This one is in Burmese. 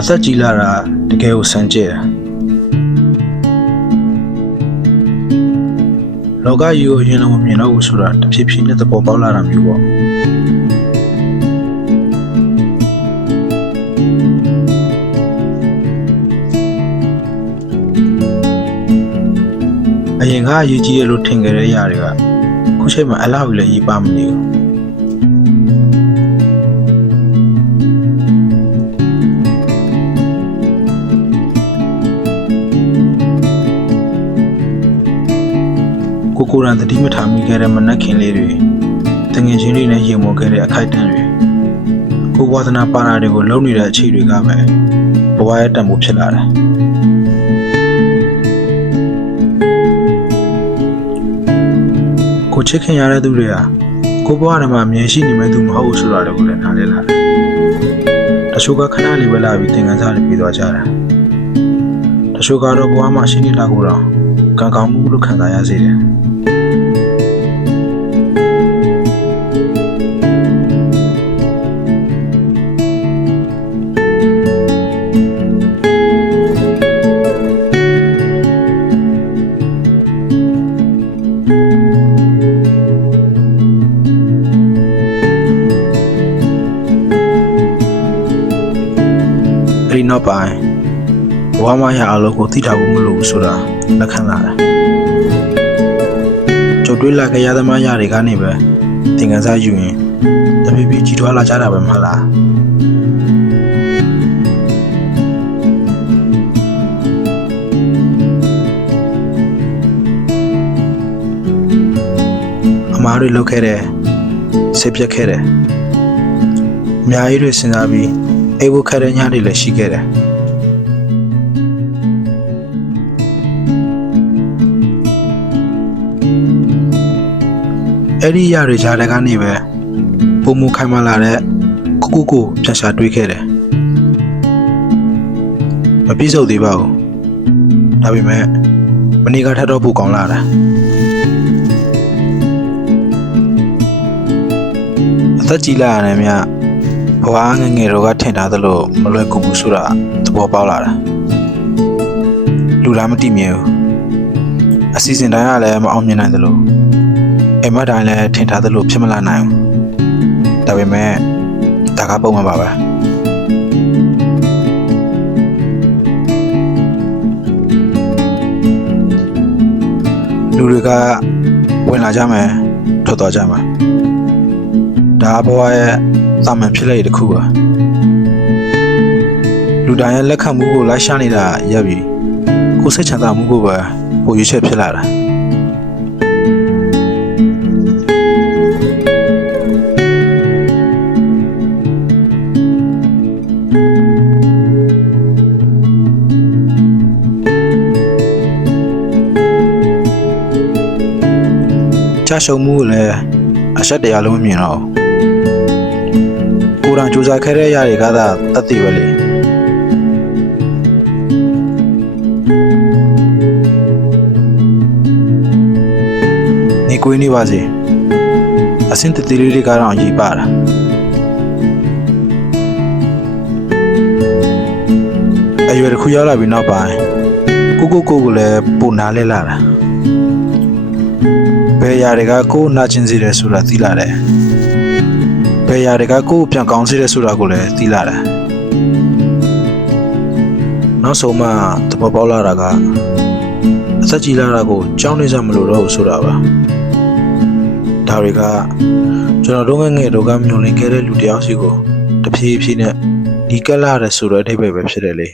အသက်ကြီးလာတာတကယ်ကိုစမ်းကြည့်တယ်လောကကြီးကိုအရင်လုံးမမြင်တော့ဘူးဆိုတာတဖြည်းဖြည်းနဲ့သဘောပေါက်လာတာမျိုးပေါ့အရင်ကအရေးကြီးရလို့ထင်ခဲ့တဲ့ຢာတွေကခုချိန်မှာအလောက်ကြီးလည်းရေးပါမနေဘူးကိုယ်တိုင်တတိမထားမိခဲ့တဲ့မနက်ခင်းလေးတွေတငယ်ချင်းတွေနဲ့ရင်မောခဲ့တဲ့အခိုက်အတန့်တွေကိုဝါသနာပါတာတွေကိုလုံနေတဲ့အခြေတွေကပဲဘဝရဲ့တန်ဖိုးဖြစ်လာတယ်ကိုချစ်ခင်ရတဲ့သူတွေဟာကိုဘဝထဲမှာအမြင်ရှိနေမဲ့သူမဟုတ်ဘူးဆိုတာလည်းကိုလည်းနားလည်လာတယ်တချို့ကခဏလေးပဲလာပြီးသင်ခန်းစာတွေပြီးသွားကြတယ်တချို့ကတော့ဘဝမှာရှိနေတာကိုတော့ကံကောင်းမှုလို့ခံစားရစေတယ်ဒီနောက်ပိုင်းဘဝမှာရအလုပ်ကိုသိထားဖို့မလိုဘူးဆိုတာလက်ခံလာတာကြုတ်တွေးလာကြရသမားရတွေကနေပဲသင်ခန်းစာယူရင်တဖြည်းဖြည်းကြီးထွားလာကြတာပဲမဟုတ်လားအမားတွေလုပ်ခဲ့တယ်ဆေးပြတ်ခဲ့တယ်အများကြီးတွေစဉ်းစားပြီးအိမ်ဝခရညတွေလည်းရှိခဲ့တယ်အဲ့ဒီရတွေကြားတဲ့ကနေပဲပုံမခိုင်မာလာတဲ့ကိုပြန်ရှာတွေးခဲ့တယ်မပြည့်စုံသေးပါဘူးဒါပေမဲ့မနေ့ကထပ်တော့ပိုကောင်းလာတာအသက်ကြီးလာရတယ်မြဘဝငယ်ငယ်တော့ကထင်ထားသလိုမလွယ်ကူဘူးဆိုတာသဘောပေါက်လာတာလူသားမတည်မြဲဘူးအစီအစဉ်တိုင်းကလည်းမအောင်မြင်နိုင်သလိုအိမ်မက်တိုင်းလည်းထင်ထားသလိုဖြစ်မလာနိုင်ဘူးဒါပေမဲ့ဒါကပုံမှန်ပါပဲလူတွေကဝင်လာကြမယ်ထွက်သွားကြမှာဒါဘဝရဲ့တာမန်ဖြစ်လိုက်တဲ့တစ်ခုပါလူတိုင်းရဲ့လက်ခံမှုကိုလိုက်ရှာနေတာရပ်ပြီးကိုယ်စိတ်ချမ်းသာမှုကိုပဲပိုရွေးချယ်ဖြစ်လာတာချရှုံမှုကိုလည်းအဆက်တရားလုံးမမြင်တော့ကိုယ်တိုင်ကြိုးစားခဲ့တဲ့အရာတွေကသာတတ်သိပဲလေနေကိုင်းနေပါစေအစင်တတိလေးတွေကတော့ရေးပါတာအရွယ်တစ်ခုရောက်လာပြီးနောက်ပိုင်းကိုလည်းပုံနာလဲလာတာဘယ်ຢာတွေကကိုယ်နာကျင်စေတယ်ဆိုတာသိလာတယ်ဘယ်ຢာတွေကကိုယ်ပြန်ကောင်းစေတယ်ဆိုတာကိုလည်းသိလာတယ်နောက်ဆုံးမှသဘောပေါက်လာတာကအသက်ကြီးလာတာကိုကြောက်နေစမလို့တော့ဆိုတာပါဒါတွေကကျွန်တော်တို့ငယ်တို့ကမျှော်လင့်ခဲ့တဲ့လူတယောက်စီကိုတဖြည်းဖြည်းနဲ့ဒီကက်လာတဲ့ဆိုတဲ့အဓိပ္ပာယ်ပဲဖြစ်တယ်လေ